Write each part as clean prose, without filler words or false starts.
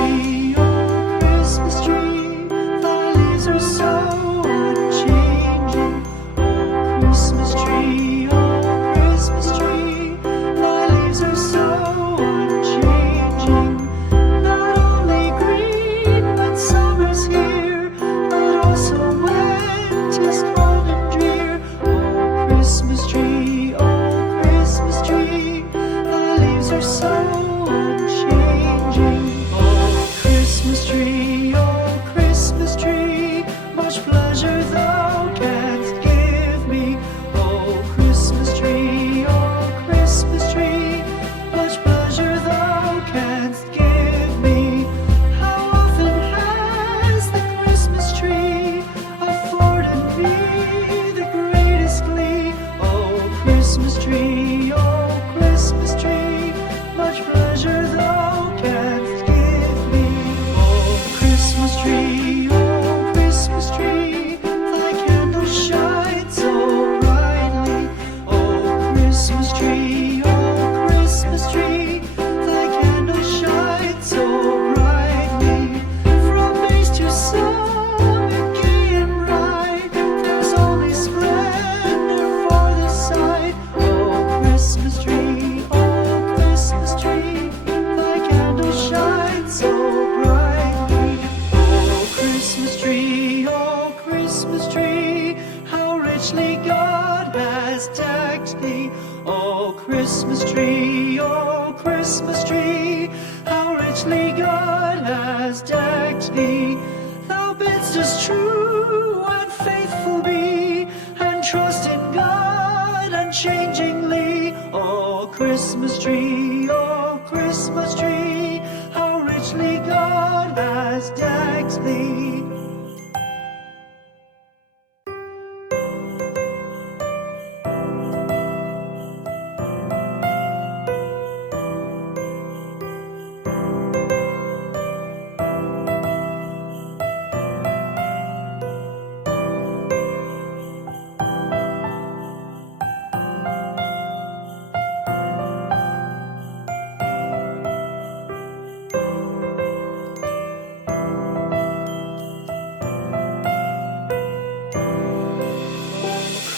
tree, oh Christmas tree, thy leaves are so unchanging. Oh Christmas tree, oh Christmas tree, thy leaves are so unchanging. Not only green when summer's here, but also when 'tis cold and drear. Oh Christmas tree, oh Christmas tree, thy leaves are so unchanging. Oh Christmas tree, much pleasure thou canst give me. Oh Christmas tree, much pleasure thou canst give me. How often has the Christmas tree afforded me the greatest glee? Oh Christmas tree, much pleasure thou canst give me. Oh Christmas tree, thy candles shine so brightly. Oh Christmas tree, thy candles shine so brightly. From base to summit, gay and bright, there's only splendor for the sight. Oh Christmas tree, thy candles shine so brightly. Oh Christmas tree, how richly God has decked thee. Oh Christmas tree, how richly God has decked thee. Thou bidst us true and faithful be, and trust in God unchangingly. Oh Christmas tree, how richly God has decked thee.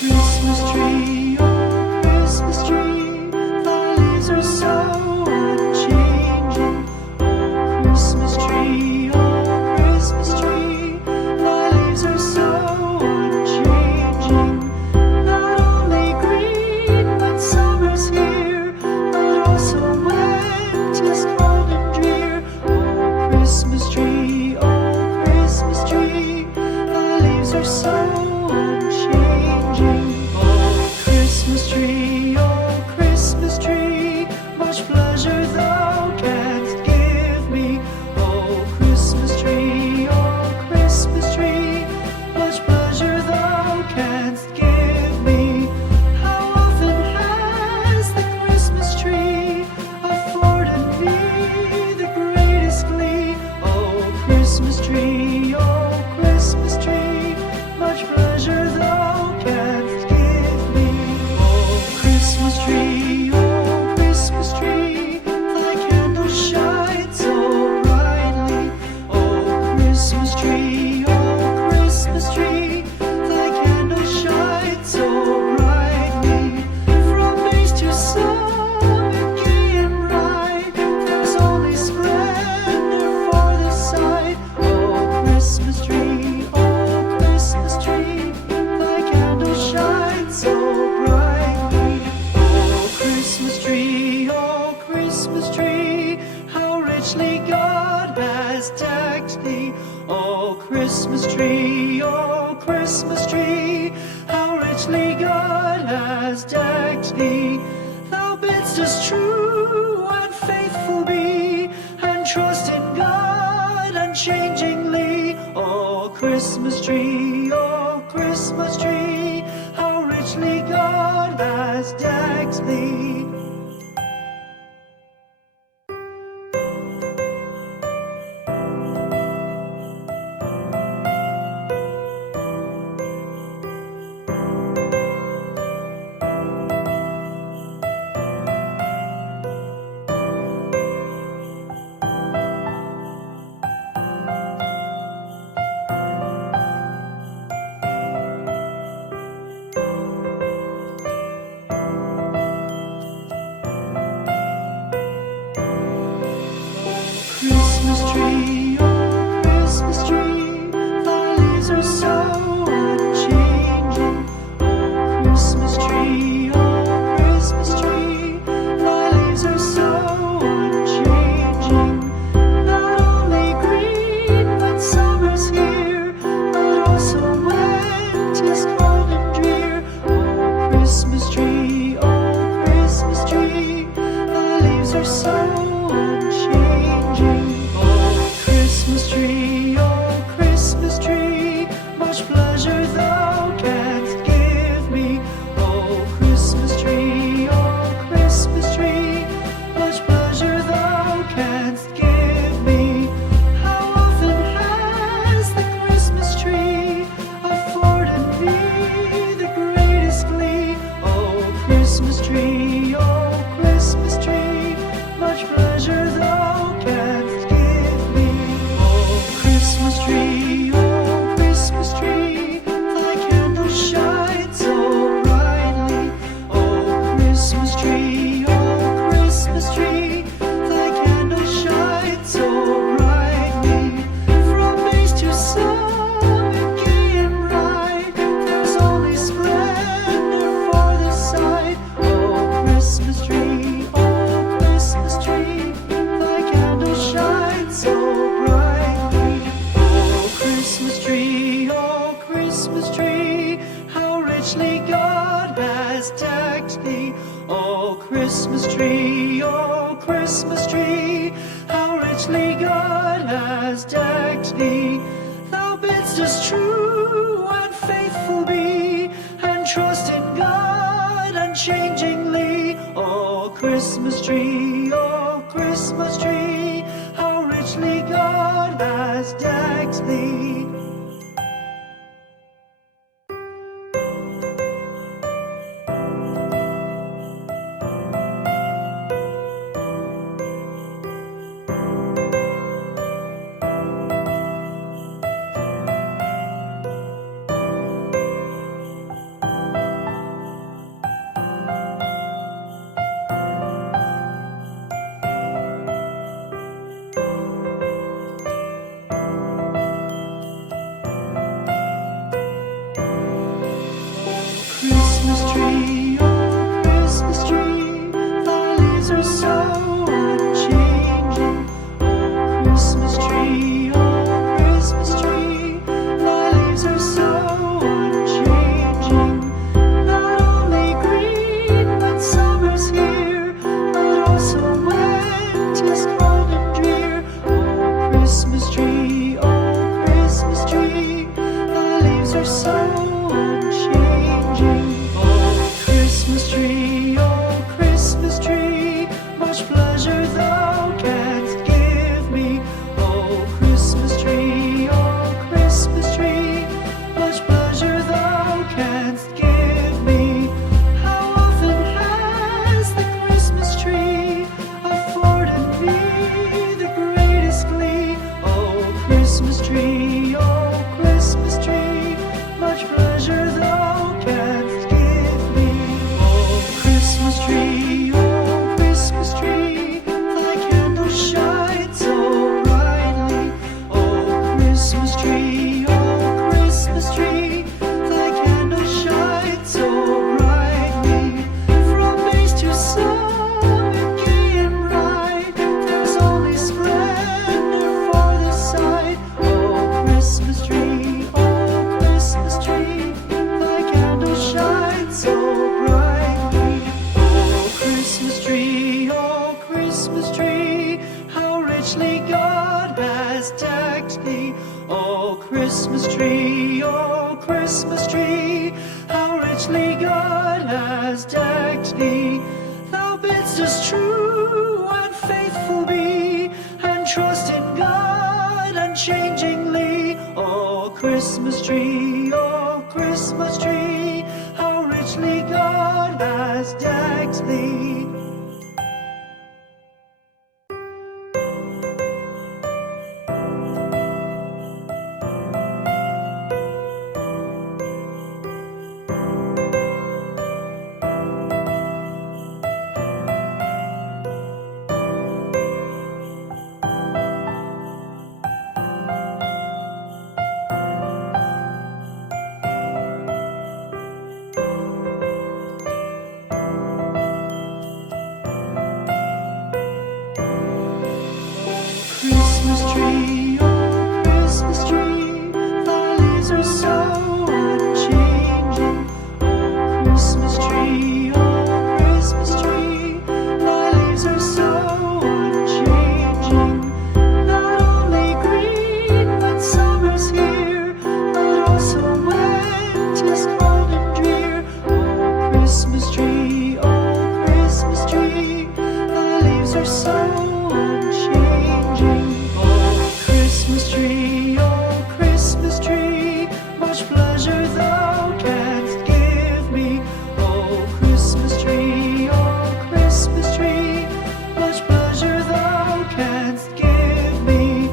Christmas tree, thy leaves are so unchanging. Oh Christmas tree, thy leaves are so unchanging. Not only green when summer's here, but also when 'tis cold and drear. Oh Christmas tree, thy leaves are so unchanging. Oh Christmas tree, much pleasure thou canst give me. Oh Christmas tree, much pleasure thou canst give me. How often has the Christmas tree afforded me the greatest glee? Oh Christmas tree, much pleasure thou canst give me. Oh Christmas tree, thy candles shine so brightly. Oh Christmas tree, thy candles shine so brightly. From base to summit, gay and bright, there's only splendor for the sight. Oh Christmas tree, thy candles shine so brightly. Oh Christmas tree, how richly God has decked thee. Oh Christmas tree, how richly God has decked thee. Thou bidst us true and faithful be, and trust in God unchangingly. Oh Christmas tree, how richly God has decked thee. so unchanging. Oh, Christmas tree, much pleasure thou canst give me. Oh, Christmas tree, much pleasure thou canst give me. How often has the Christmas tree afforded me the greatest glee? Oh, Christmas tree, much pleasure thou canst give me. Oh, Christmas tree, thy candles shine so brightly. Oh, Christmas tree, thy candles shine so brightly. From base to summit, gay and bright, there's only splendor for the sight. Oh, Christmas tree, thy candles shine so brightly. Oh, Christmas tree, how richly God has decked thee. Oh, Christmas tree, how richly God has decked thee. Thou bidst us true and faithful be, and trust in God unchangingly. Oh, Christmas tree, how richly God has decked thee. Christmas tree, thy leaves are so unchanging. Oh, Christmas tree, thy leaves are so unchanging. Not only green when summer's here, but also when 'tis cold and drear. Oh, Christmas tree, thy leaves are so unchanging. Oh, Christmas tree, much pleasure thou canst give me. Oh, Christmas tree, much pleasure thou canst give me. How often has the Christmas tree afforded me the greatest glee? Oh, Christmas tree, much pleasure thou canst give me. Oh, Christmas tree, thy candles shine so brightly. Oh, Christmas tree, thy candles shine so brightly. From base to summit, gay and bright, there's only splendor for the sight. Oh, Christmas tree, thy candles shine so brightly. Oh, Christmas tree, how richly God has decked thee. Oh, Christmas tree, how richly God has decked thee. Thou bidst us true and faithful be, and trust in God unchangingly. Oh, Christmas tree, how richly God has decked thee. unchanging. Oh, Christmas tree, much pleasure thou canst give me. Oh, Christmas tree, much pleasure thou canst give me.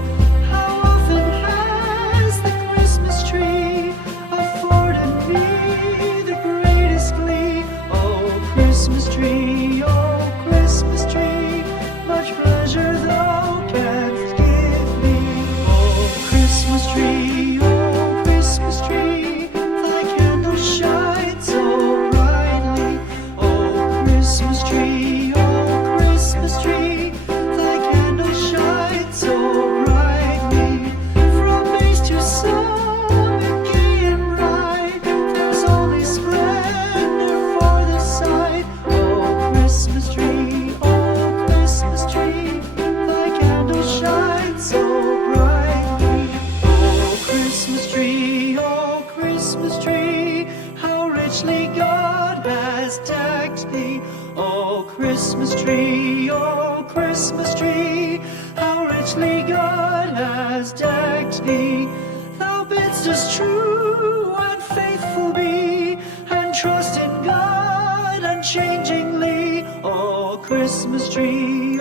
How often has the Christmas tree afforded me the greatest glee? Oh, Christmas tree, much pleasure thou canst give me. Oh, Christmas tree, thy candles shine so brightly. Oh, Christmas tree, thy candles shine so brightly. From base to summit, gay and bright, there's only splendor for the sight. Oh, Christmas tree, thy candles shine so brightly. Oh, Christmas tree, how richly God has decked thee. Oh, Christmas tree, how richly God has decked thee. Thou bidst us true and faithful be, and trust in God unchangingly. Oh, Christmas tree,